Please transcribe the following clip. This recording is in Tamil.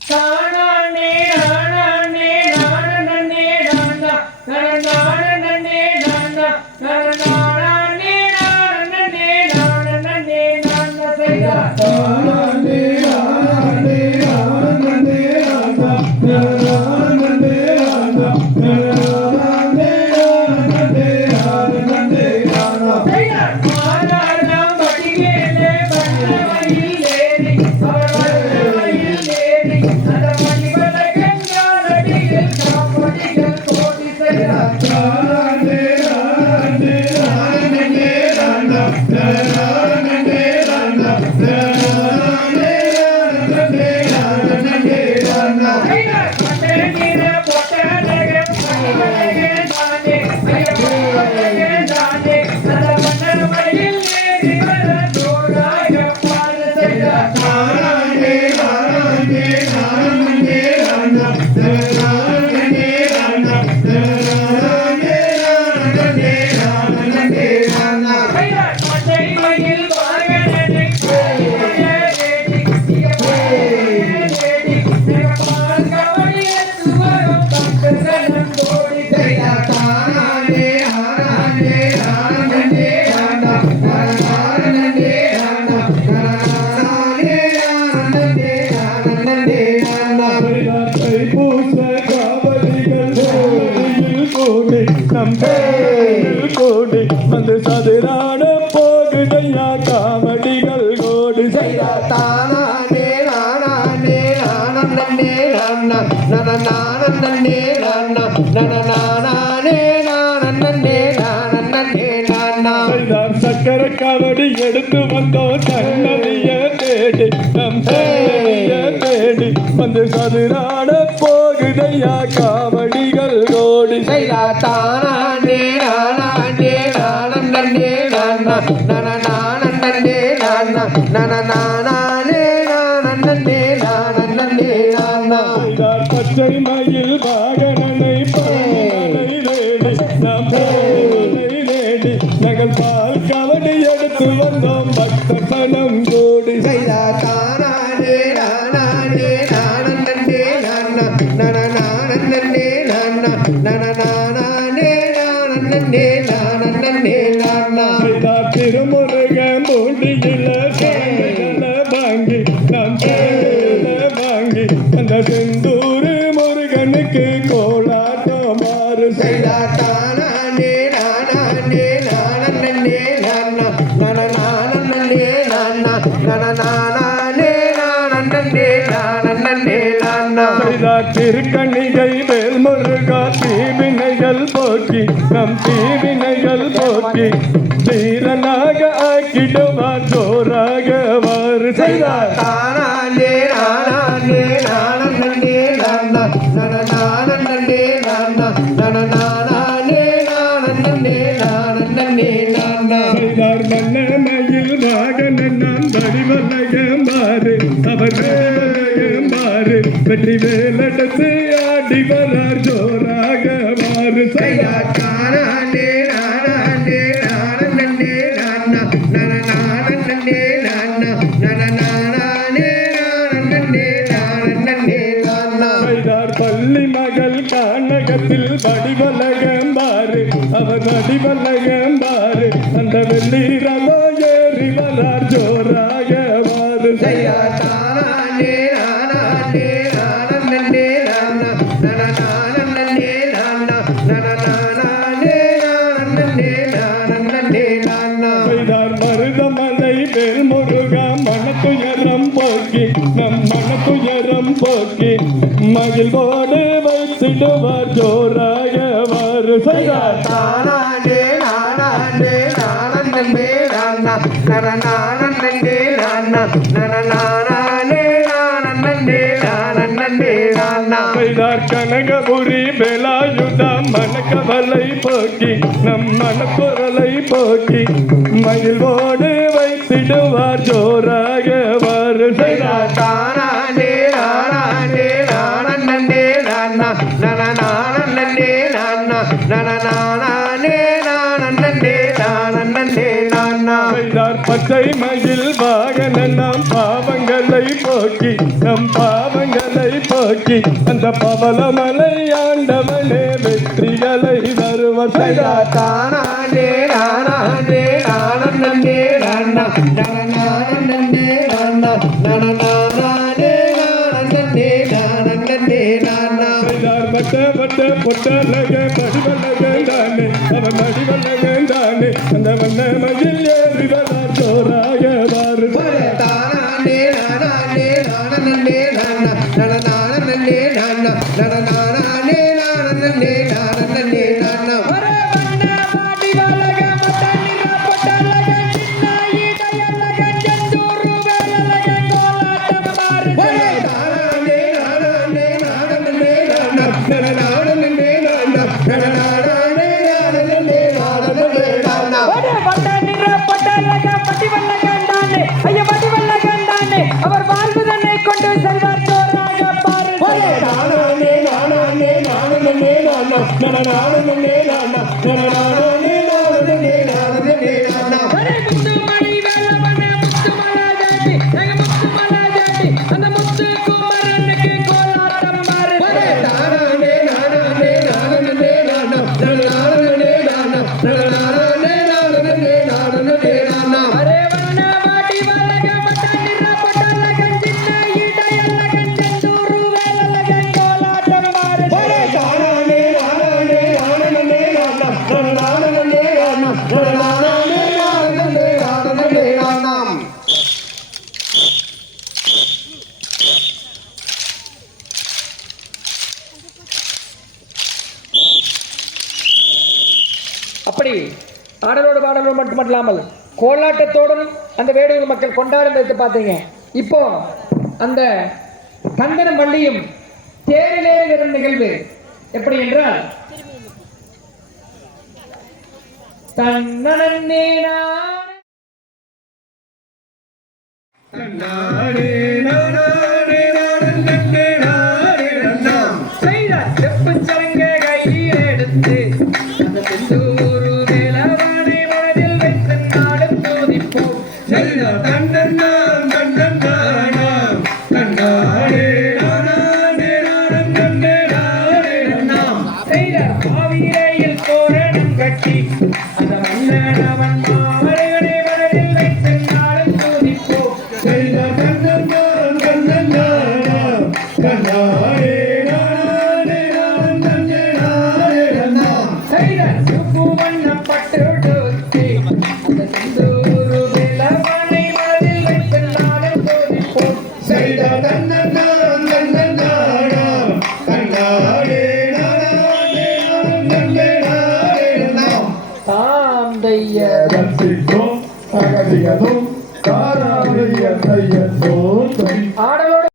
தானானே நானானே நானனே நானா நானானே நானா நானானே நானனே செய்தா தைப்பூச காவடிகள் கோடியில் நம் கோடியில் வந்து சதுராட போகுதையா காவடிகள் கோடி செய்தா செய்தார் சக்கர காவடி எடுத்து வந்தோம் வந்து சதுராட போகுதையா? காவடிகள் கோடி செய்தா செய்தார் பச்சை மயில் வாகனனை செய்தார் திருமுருகன் மூண்டியில சாமிகள வாங்கி நாம் சாமிகள வாங்கி அந்த செந்தூர் முருகனுக்கு கோலாட்டம் மாறு செய்தா செய்தார் திருக்கணிகை போக்கி நம் தீவினைகள் போக்கி வீரனாக ஆக்கிடுவார் ஜோராக வாறு செய்தார். செய்தார் மன்னமையில் வாகனன் வடிவல்லகம்பாரு அவர் வேலகம்பாரு வெற்றி வேலெடுத்து ஆடி வடிவலகம்பாரு அந்த வெள்ளி ரதோ ஏறி வரார் ஜோராக வாறு செய்தார் செய்தார் மருதமலை வேல் முருகா மனத்துயரம் போக்கி நம் மனத்துயரம் போக்கி மகிழ்வோடு வைத்திடுவார் ஜோராக செய்தார் கனகபுரி வேலாயுதம் மனக்கவலை போக்கி நம் மனக்குரலை போக்கி மயில் ஓடு வைத்திடுவார் ஜோரா. வாகன நாம் பாவங்கள் போக்கி நம் பாவங்களை போக்கி அந்த பவளமலை ஆண்டவனே வெற்றிகளை தருவர் செய்தார் தானானே நானானே நானே நானா நானே நானா நானே நானே நானே பொட்டலக மடிவல்லகந்தானே நானே நானா நானே நானா நானா தானானே நானானே நானே நானா நானே நானா அவர் வாழ்வு நானா நானே அப்படி ஆடலோடு பாடலோடு மட்டுமல்லாமல் கோலாட்டத்தோடும் அந்த வேடுகள் மக்கள் கொண்டாடுறதை பார்த்தீங்க. இப்போ அந்த கந்தனம் வள்ளியும் தேரிலே வரும் நிகழ்வு எப்படி என்றால் தன்னனே நான். తగలియదు సారాలియ దయ్యతో ఆడవాడు